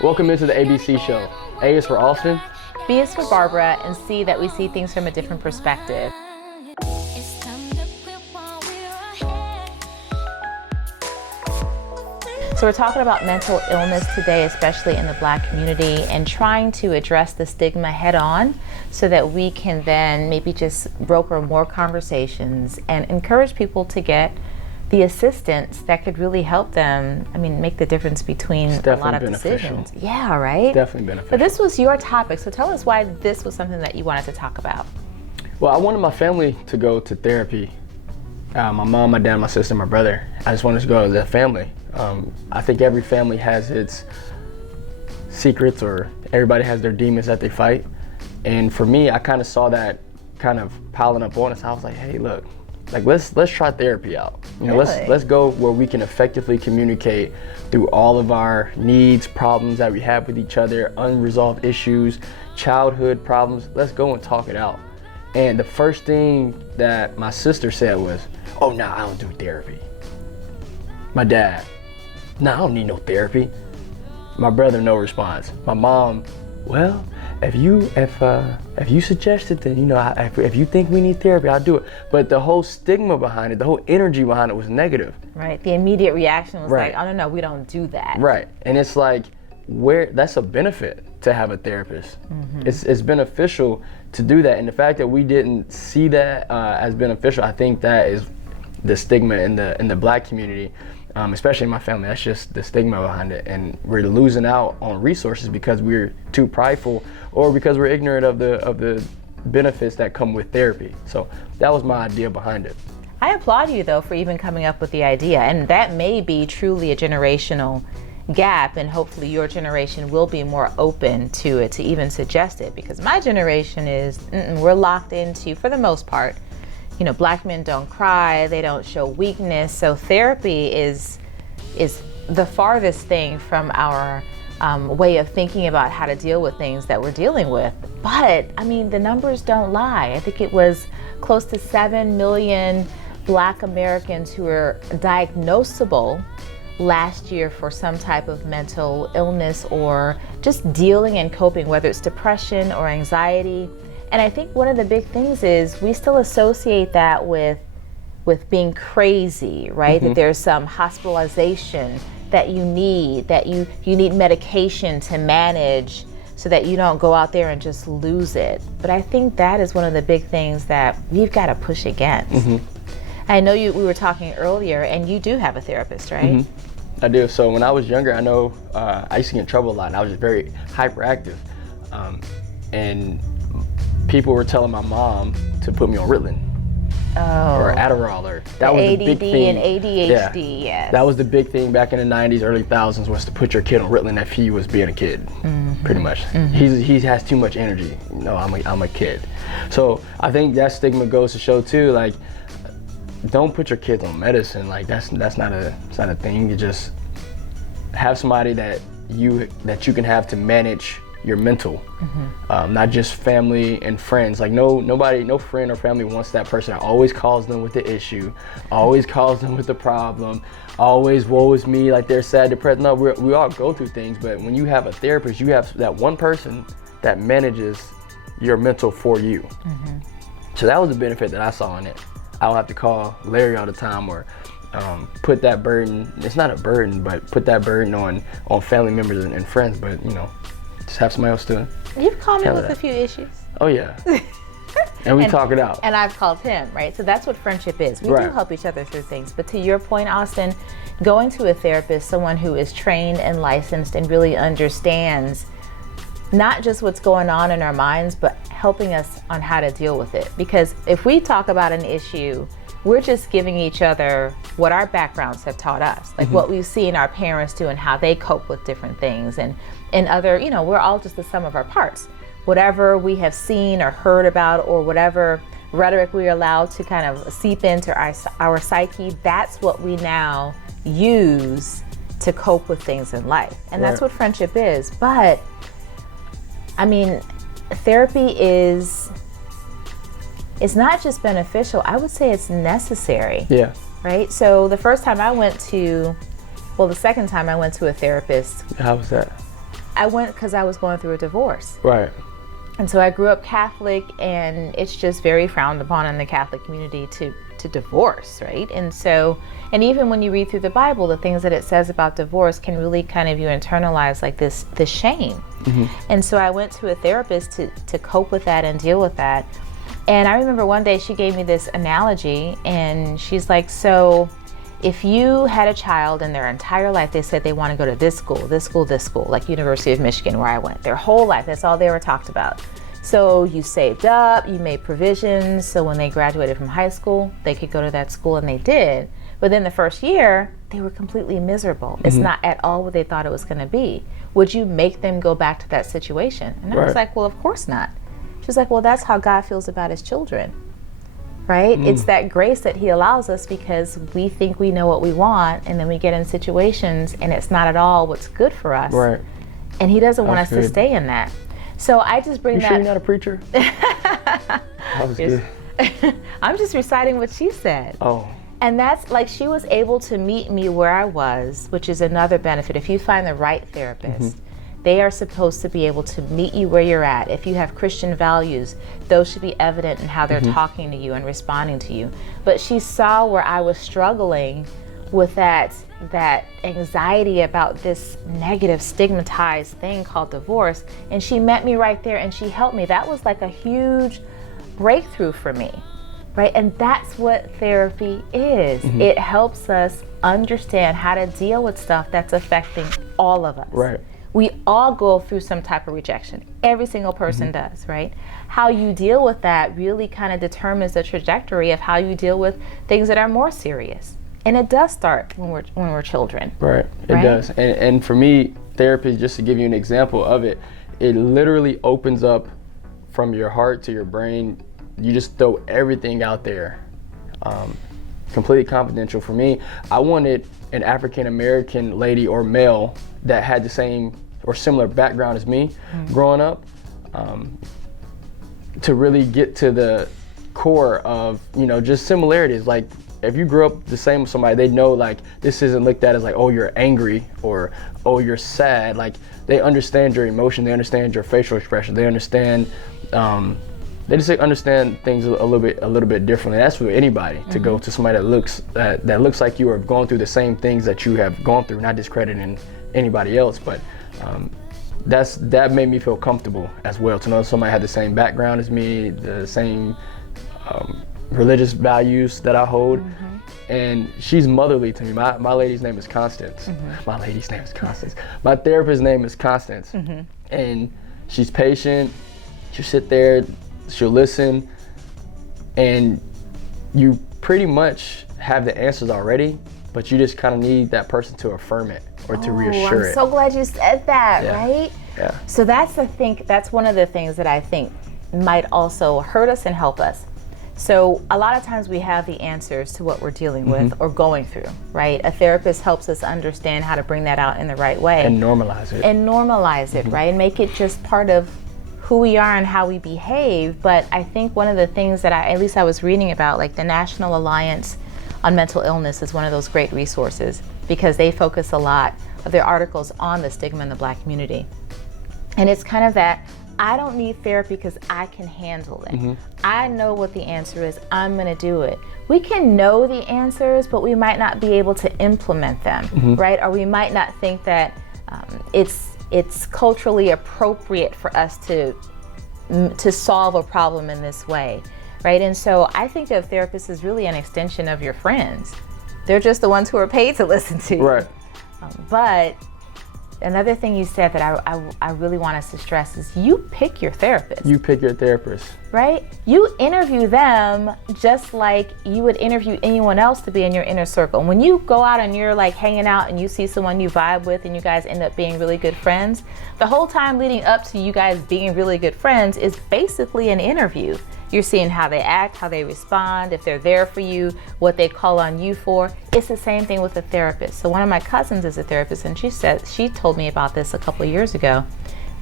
Welcome into the ABC show. A is for Austin. B is for Barbara, and C, that we see things from a different perspective. So we're talking about mental illness today, especially in the Black community, and trying to address the stigma head on so that we can then maybe just broker more conversations and encourage people to get the assistance that could really help them, make the difference between a lot of decisions. Yeah, right? Definitely beneficial. But this was your topic, so tell us why this was something that you wanted to talk about. Well, I wanted my family to go to therapy. My mom, my dad, my sister, my brother. I just wanted to go as a family. I think every family has its secrets, or everybody has their demons that they fight. And for me, I kind of saw that kind of piling up on us. I was like, hey, look, let's try therapy out. Really? Let's go where we can effectively communicate through all of our needs, problems that we have with each other, unresolved issues, childhood problems. Let's go and talk it out. And the first thing that my sister said was, oh, no, I don't do therapy. My dad, no, I don't need no therapy. My brother, no response. My mom, well, if you suggest it, then if you think we need therapy, I'll do it. But the whole stigma behind it, the whole energy behind it was negative. Right. The immediate reaction was Right. like, oh no, we don't do that. Right. And it's like, that's a benefit to have a therapist. Mm-hmm. It's beneficial to do that. And the fact that we didn't see that as beneficial, I think that is the stigma in the Black community. Especially in my family, that's just the stigma behind it, and we're losing out on resources because we're too prideful, or because we're ignorant of the benefits that come with therapy. So that was my idea behind it. I applaud you though for even coming up with the idea, and that may be truly a generational gap, and hopefully your generation will be more open to it, to even suggest it, because my generation is we're locked into, for the most part, Black men don't cry, they don't show weakness. So therapy is the farthest thing from our way of thinking about how to deal with things that we're dealing with. But the numbers don't lie. I think it was close to 7 million Black Americans who were diagnosable last year for some type of mental illness, or just dealing and coping, whether it's depression or anxiety. And I think one of the big things is we still associate that with being crazy, right? Mm-hmm. That there's some hospitalization that you need medication to manage so that you don't go out there and just lose it. But I think that is one of the big things that we've got to push against. Mm-hmm. I know we were talking earlier, and you do have a therapist, right? Mm-hmm. I do. So when I was younger, I know I used to get in trouble a lot, and I was just very hyperactive. And people were telling my mom to put me on Ritalin or Adderall, or that was the big thing. ADD and ADHD, yes. That was the big thing back in the 90s, early 2000s, was to put your kid on Ritalin if he was being a kid, pretty much. Mm-hmm. He has too much energy. I'm a kid. So I think that stigma goes to show too, like, don't put your kids on medicine. Like that's not a thing. You just have somebody that you can have to manage your mental, not just family and friends. Like no friend or family wants that person that always calls them with the issue, always calls them with the problem, always woe is me, like they're sad, depressed. No, we all go through things, but when you have a therapist, you have that one person that manages your mental for you. So that was the benefit that I saw in it. I don't have to call Larry all the time, or put that burden, it's not a burden, but put that burden on family members and friends, but just have somebody else to. You've called me with a few issues. Oh yeah. And we talk it out. And I've called him, right? So that's what friendship is. We do help each other through things. But to your point, Austin, going to a therapist, someone who is trained and licensed and really understands not just what's going on in our minds, but helping us on how to deal with it. Because if we talk about an issue, we're just giving each other what our backgrounds have taught us, like what we've seen our parents do and how they cope with different things. And other, we're all just the sum of our parts. Whatever we have seen or heard about, or whatever rhetoric we are allowed to kind of seep into our psyche, that's what we now use to cope with things in life. And that's what friendship is. But therapy is not just beneficial, I would say it's necessary. Yeah. Right? So the second time I went to a therapist. How was that? I went because I was going through a divorce. Right. And so I grew up Catholic, and it's just very frowned upon in the Catholic community to divorce, right? And so, and even when you read through the Bible, the things that it says about divorce can really kind of, you internalize like this shame. And so I went to a therapist to cope with that and deal with that. And I remember one day she gave me this analogy, and she's like, so if you had a child and their entire life they said they want to go to this school, this school, this school, like University of Michigan where I went, their whole life, that's all they ever talked about. So you saved up, you made provisions, so when they graduated from high school, they could go to that school, and they did. But then the first year, they were completely miserable. It's not at all what they thought it was going to be. Would you make them go back to that situation? And I was like, well, of course not. She's like, well, that's how God feels about his children. Right? It's that grace that he allows us because we think we know what we want, and then we get in situations and it's not at all what's good for us. Right. And he doesn't want us good. to stay in that. So I just bring You that. sure you're not a preacher? That was good. I'm just reciting what she said. Oh. And that's like, she was able to meet me where I was, which is another benefit. If you find the right therapist, they are supposed to be able to meet you where you're at. If you have Christian values, those should be evident in how they're talking to you and responding to you. But she saw where I was struggling with that anxiety about this negative stigmatized thing called divorce, and she met me right there and she helped me. That was like a huge breakthrough for me, right? And that's what therapy is. It helps us understand how to deal with stuff that's affecting all of us. Right. We all go through some type of rejection. Every single person does, right? How you deal with that really kind of determines the trajectory of how you deal with things that are more serious. And it does start when we're children. Right, it does. And for me, therapy, just to give you an example of it, it literally opens up from your heart to your brain. You just throw everything out there, completely confidential. For me, I wanted an African-American lady or male that had the same or similar background as me growing up, to really get to the core of, just similarities. Like, if you grew up the same with somebody, they know like this isn't looked at as like, oh, you're angry or oh, you're sad. Like, they understand your emotion, they understand your facial expression, they understand, they just understand things a little bit differently. That's for anybody to go to somebody that looks like you are going through the same things that you have gone through, not discrediting anybody else, but that made me feel comfortable as well, to know somebody had the same background as me, the same religious values that I hold. And she's motherly to me. My lady's name is Constance. My lady's name is Constance. My therapist's name is Constance. And she's patient. She'll sit there, she'll listen, and you pretty much have the answers already, but you just kind of need that person to affirm it or to reassure it. I'm so glad you said that, Yeah. right? Yeah. So that's one of the things that I think might also hurt us and help us. So a lot of times we have the answers to what we're dealing with or going through, right? A therapist helps us understand how to bring that out in the right way. And normalize it. Right? And make it just part of who we are and how we behave. But I think one of the things that I was reading about, like the National Alliance on Mental Illness is one of those great resources, because they focus a lot of their articles on the stigma in the Black community. And it's kind of that, I don't need therapy because I can handle it. I know what the answer is. I'm going to do it. We can know the answers, but we might not be able to implement them, right? Or we might not think that it's culturally appropriate for us to solve a problem in this way, right? And so I think of therapists as really an extension of your friends. They're just the ones who are paid to listen to you. Right. But another thing you said that I really want us to stress is you pick your therapist. You pick your therapist. Right? You interview them just like you would interview anyone else to be in your inner circle. When you go out and you're like hanging out and you see someone you vibe with and you guys end up being really good friends, the whole time leading up to you guys being really good friends is basically an interview. You're seeing how they act, how they respond, if they're there for you, what they call on you for. It's the same thing with a therapist. So one of my cousins is a therapist, and she told me about this a couple of years ago,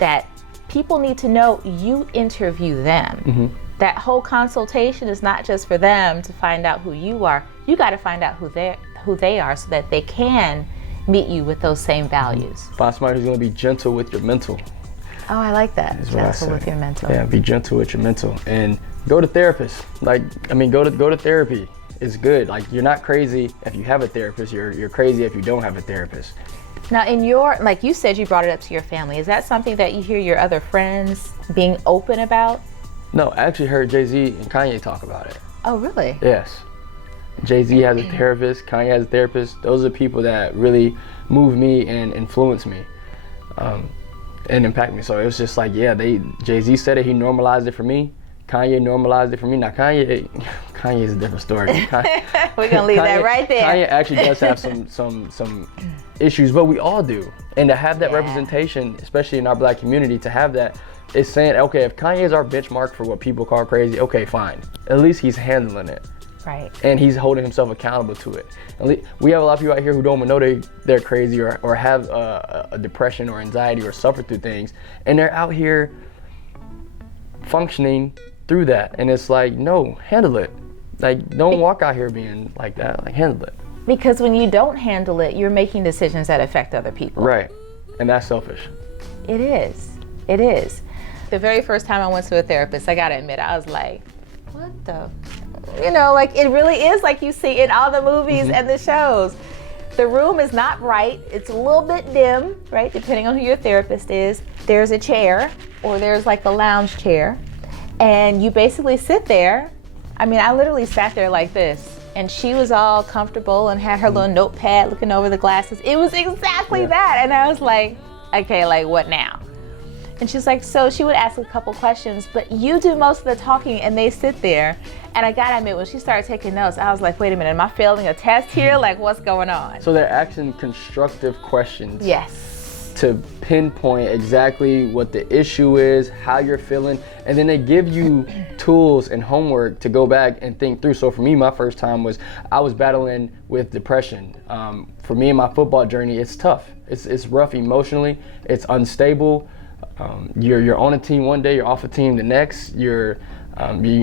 that people need to know you interview them. That whole consultation is not just for them to find out who you are. You got to find out who they are so that they can meet you with those same values. Find somebody who's going to be gentle with your mental. Oh, I like that. Is what I Gentle say. with your mental. Yeah, be gentle with your mental, and go to therapists. Like, I mean, go to therapy. It's good. Like, you're not crazy if you have a therapist. You're crazy if you don't have a therapist. Now, in your, like you said, you brought it up to your family. Is that something that you hear your other friends being open about? No, I actually heard Jay-Z and Kanye talk about it. Oh, really? Yes. Jay-Z has a therapist, Kanye has a therapist. Those are people that really move me and influence me and impact me. So it was just like, yeah, Jay-Z said it, he normalized it for me. Kanye normalized it for me. Now Kanye is a different story. We're gonna leave that right there. Kanye actually does have some issues, but we all do. And to have that representation, especially in our Black community, to have that, is saying, okay, if Kanye is our benchmark for what people call crazy, okay, fine. At least he's handling it. Right. And he's holding himself accountable to it. We have a lot of people out here who don't even know they're crazy or have a depression or anxiety or suffer through things, and they're out here functioning through that. And it's like, no, handle it. Like, don't walk out here being like that. Like, handle it. Because when you don't handle it, you're making decisions that affect other people. Right. And that's selfish. It is. It is. The very first time I went to a therapist, I gotta admit, I was like, what the? You know, like, it really is like you see in all the movies and the shows. The room is not bright. It's a little bit dim, right? Depending on who your therapist is. There's a chair, or there's like the lounge chair. And you basically sit there. I mean, I literally sat there like this. And she was all comfortable and had her little notepad looking over the glasses. It was exactly that. And I was like, okay, like, what now? And she's like, so she would ask a couple questions, but you do most of the talking and they sit there. And I gotta admit, when she started taking notes, I was like, wait a minute, am I failing a test here? Like, what's going on? So they're asking constructive questions. Yes. To pinpoint exactly what the issue is, how you're feeling, and then they give you tools and homework to go back and think through. So for me, my first time was, I was battling with depression. For me in my football journey, it's tough. It's rough emotionally, it's unstable. You're on a team one day, you're off a team the next. You're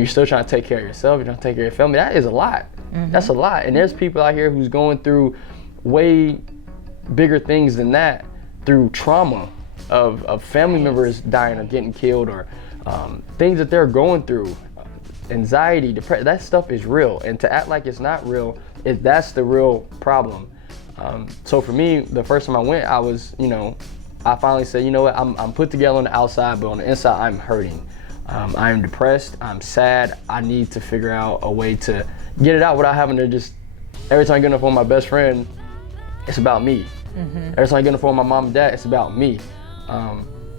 still trying to take care of yourself, you're trying to take care of your family. That is a lot. That's a lot. And there's people out here who's going through way bigger things than that, through trauma of family members dying or getting killed, or things that they're going through, anxiety, depression. That stuff is real. And to act like it's not real, that's the real problem. So for me, the first time I went, I was, I finally said, you know what, I'm put together on the outside, but on the inside, I'm hurting. I'm depressed, I'm sad. I need to figure out a way to get it out without having to just, every time I get on the phone with my best friend, it's about me. Every time I get on the phone with my mom and dad, it's about me.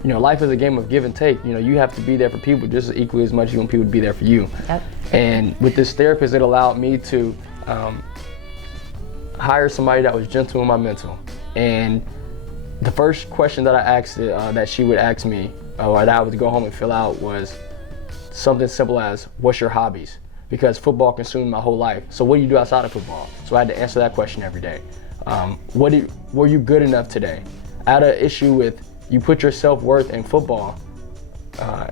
Life is a game of give and take. You have to be there for people just as equally as much as you want people to be there for you. Yep. And with this therapist, it allowed me to hire somebody that was gentle in my mental. And the first question that I asked, that she would ask me, or that I would go home and fill out, was something simple as, what's your hobbies? Because football consumed my whole life. So what do you do outside of football? So I had to answer that question every day. Were you good enough today? I had an issue with, you put your self-worth in football,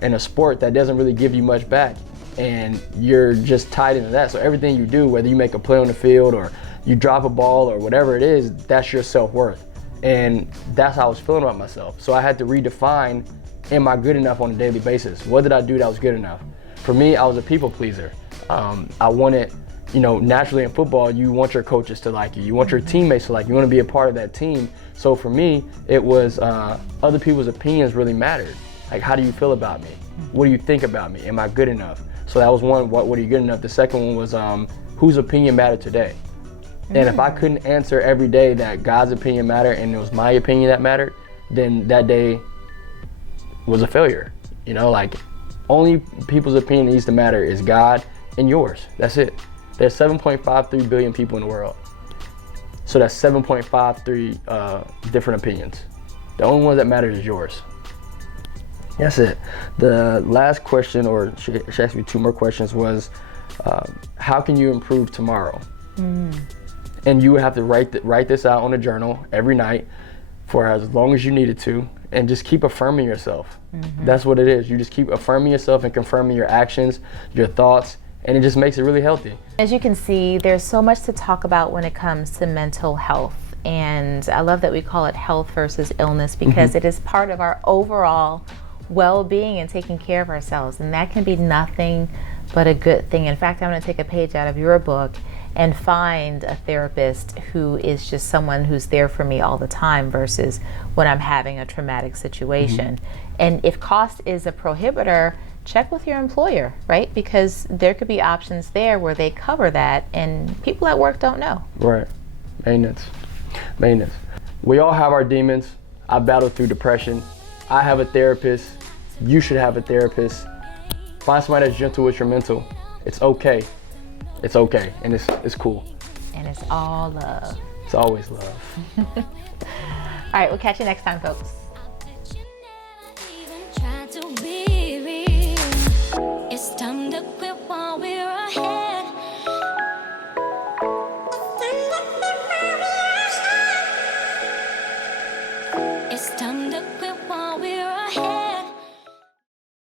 in a sport that doesn't really give you much back, and you're just tied into that. So everything you do, whether you make a play on the field or you drop a ball or whatever it is, that's your self-worth. And that's how I was feeling about myself. So I had to redefine, am I good enough on a daily basis? What did I do that was good enough? For me, I was a people pleaser. I wanted, naturally in football, you want your coaches to like you. You want your teammates to like you. You want to be a part of that team. So for me, it was other people's opinions really mattered. Like, how do you feel about me? What do you think about me? Am I good enough? So that was one, what are you good enough? The second one was, whose opinion mattered today? And if I couldn't answer every day that God's opinion mattered and it was my opinion that mattered, then that day was a failure. Only people's opinion that needs to matter is God and yours. That's it. There's 7.53 billion people in the world. So that's 7.53 different opinions. The only one that matters is yours. That's it. The last question, or she asked me two more questions, was how can you improve tomorrow? And you would have to write this out on a journal every night for as long as you needed to, and just keep affirming yourself. That's what it is. You just keep affirming yourself and confirming your actions, your thoughts, and it just makes it really healthy. As you can see, there's so much to talk about when it comes to mental health. And I love that we call it health versus illness, because it is part of our overall well-being and taking care of ourselves. And that can be nothing but a good thing. In fact, I'm going to take a page out of your book and find a therapist who is just someone who's there for me all the time versus when I'm having a traumatic situation. And if cost is a prohibitor, check with your employer, right? Because there could be options there where they cover that and people at work don't know. Right. Maintenance. We all have our demons. I battled through depression. I have a therapist. You should have a therapist. Find somebody that's gentle with your mental. It's okay. It's okay, and it's cool. And it's all love. It's always love. All right, we'll catch you next time, folks. It's time to quit while we're ahead. It's time to quit while we're ahead.